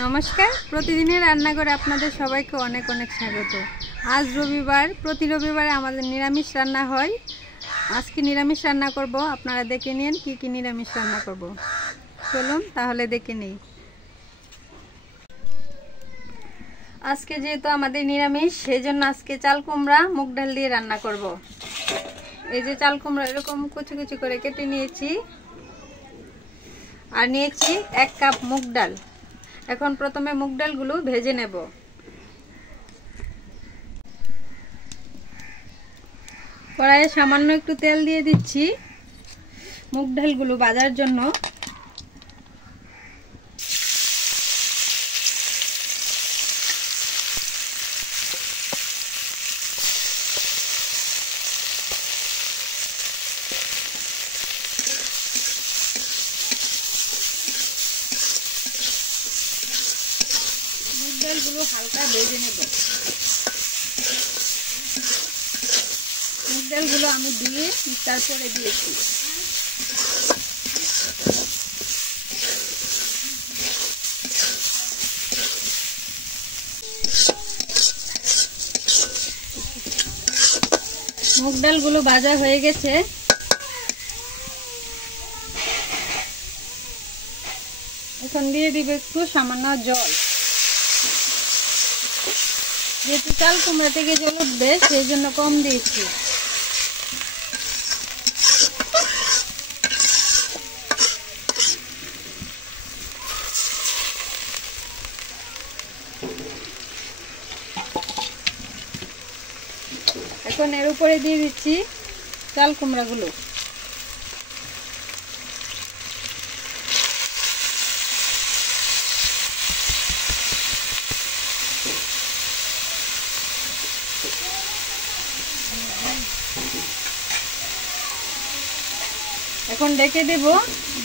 নমস্কার, প্রতিদিনের রান্নাঘরে আপনাদের সবাইকে অনেক অনেক স্বাগত। আজ রবিবার, প্রতি রবিবারে আমাদের নিরামিষ রান্না হয়। আজকে নিরামিষ রান্না করব, আপনারা দেখে নিন কি কি নিরামিষ রান্না করব। চলুন তাহলে দেখে নিই। আজকে যেহেতু আমাদের নিরামিষ, সেই জন্য আজকে চাল কুমড়া মুগ ডাল দিয়ে রান্না করব। এই যে চাল কুমড়া এরকম কুচি কুচি করে কেটে নিয়েছি, আর নিয়েছি 1 কাপ মুগ ডাল। এখন প্রথমে মুগ ডালগুলো ভেজে নেব। কড়াইয়ে সামান্য একটু তেল দিয়ে দিচ্ছি মুগ ডালগুলো ভাজার জন্য। মুগ ডালগুলো হালকা ভেজে নেব। মুগ ডালগুলো আমি দিয়ে তারপরে দিয়েছি। মুগ ডালগুলো ভাজা হয়ে গেছে। এখন দিয়ে দিব একটু সামান্য জল। যেহেতু চাল কুমড়া থেকে জল উঠবে, সেই জন্য কম দিয়েছি। এখন এর উপরে দিয়ে দিচ্ছি চাল কুমড়াগুলো। এখন ঢেকে দেব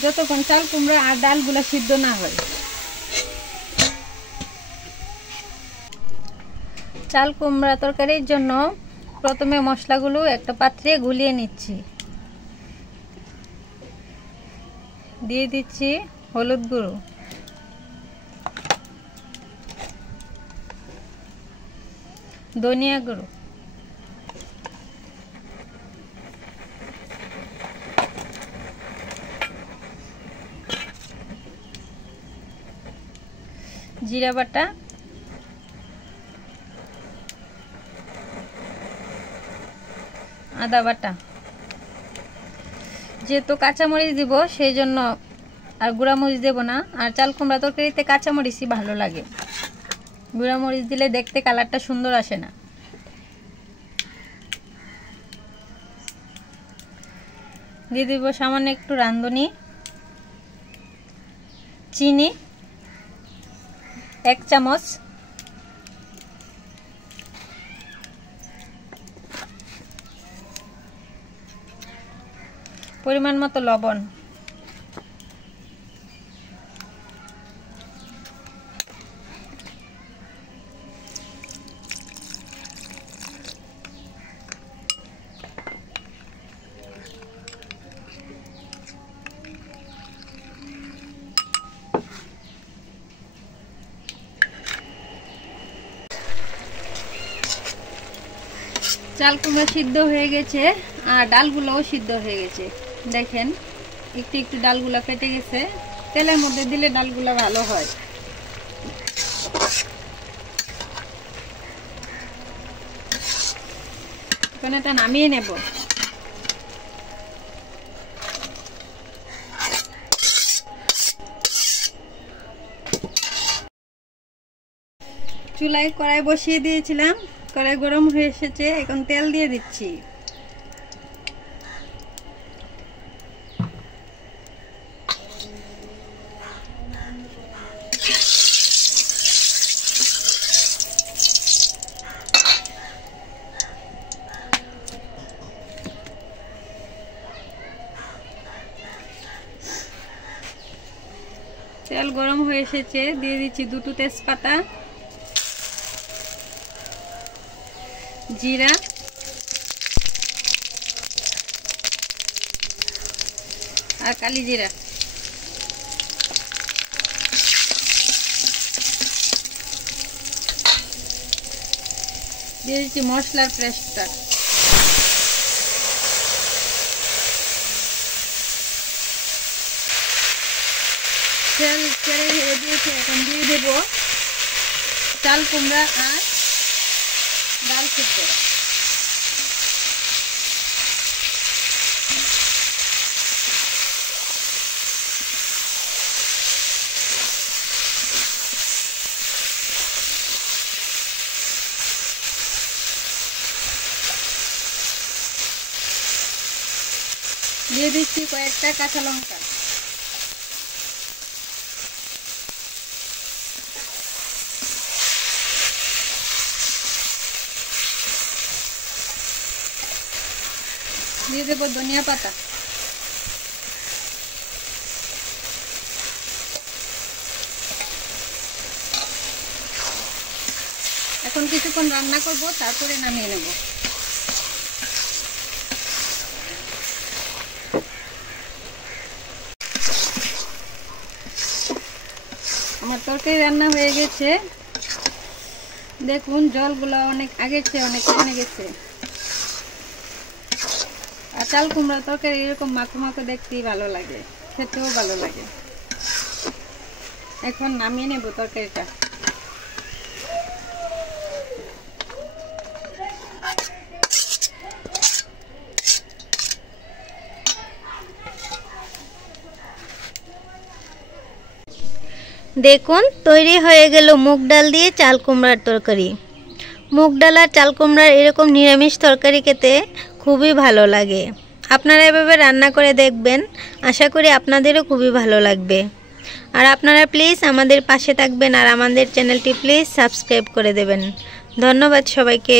যতক্ষণ চাল কুমড়া আর ডালগুলো সিদ্ধ না হয়। চাল কুমড়া তরকারির জন্য প্রথমে মশলাগুলো একটা পাত্রে গুলিয়ে নিচ্ছি। দিয়ে দিচ্ছি হলুদ গুঁড়ো, ধনিয়া গুঁড়ো, জিরা বাটা, আদা বাটা। যেহেতু কাঁচামরিচ দিব, সেই জন্য আর গুঁড়ামরিচ দেব না। আর চাল কুমড়া তরকারিতে কাঁচামরিচই ভালো লাগে, গুঁড়ামরিচ দিলে দেখতে কালারটা সুন্দর আসে না। দিয়ে দিব সামান্য একটু রাঁধুনি, চিনি 1 চামচ, পরিমাণ মতো লবণ। চাল কুমড়া সিদ্ধ হয়ে গেছে, আর ডালগুলোও সিদ্ধ হয়ে গেছে। দেখেন একটু একটু ডালগুলো ফেটে গেছে। তেলের মধ্যে দিলে ডালগুলো ভালো হয়। এখন এটা নামিয়ে নেব। চুলায় কড়াই বসিয়ে দিয়েছিলাম, কড়াই গরম হয়ে এসেছে। এখন তেল দিয়ে দিচ্ছি। তেল গরম হয়ে এসেছে, দিয়ে দিচ্ছি 2টো তেজপাতা, জিরা, আর কালি জিরা। দিয়ে দিচ্ছি মশলার পেস্টটা। তেল ছেড়ে হয়ে দিয়েছে, এখন দিয়ে দেবো চাল কুমড়া আর ডাল সিদ্ধ। দিয়ে দিচ্ছি কয়েকটা কাঁচা লঙ্কা। দিয়ে দেবো ধনিয়া পাতা। এখন কিছুক্ষণ রান্না করব, তারপরে নামিয়ে নেব। আমার তরকারি রান্না হয়ে গেছে, দেখুন জলগুলো অনেক আগের চেয়ে অনেক কমে গেছে। আর চাল কুমড়া তরকারি এরকম মাখো মাখো দেখতেই ভালো লাগে, খেতেও ভালো লাগে। এখন নামিয়ে নেব তরকারিটা। দেখুন তৈরি হয়ে গেল মুগ ডাল দিয়ে চাল কুমড়ার তরকারি। মুগ ডাল আর চাল কুমড়ার এরকম নিরামিষ তরকারি খেতে খুবই ভালো লাগে। আপনারা এভাবে রান্না করে দেখবেন, আশা করি আপনাদেরও খুবই ভালো লাগবে। আর আপনারা প্লিজ আমাদের পাশে থাকবেন আর আমাদের চ্যানেলটি প্লিজ সাবস্ক্রাইব করে দেবেন। ধন্যবাদ সবাইকে।